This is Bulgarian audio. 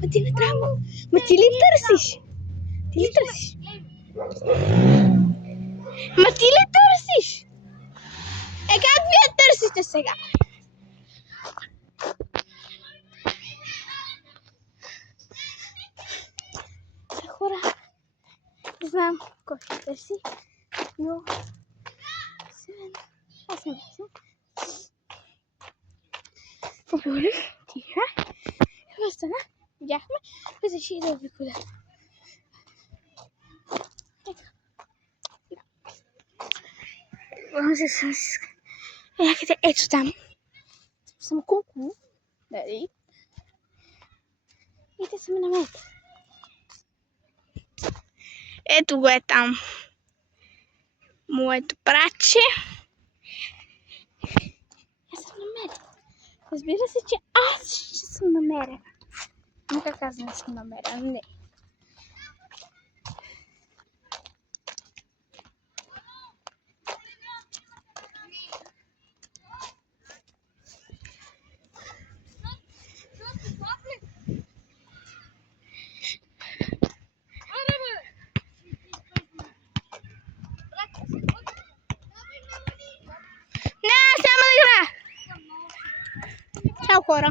Martina, tramo. Martina, tărsiš. Ti li tărsiš? Ma ti li tърсиш? Как вие търсите сега? Хора, не знам кой ще търси, но аз съм ясна. Поболих, тиха. Това стана, видяхме, разреших да обиколя. Някъде ето там. Съм колко, дали? И те са ме намерили. Ето го е там. Моето братче. Аз съм намерена. Разбира се, че аз ще съм намерена. Но как аз не съм намерена? Не. Ciao, Cora.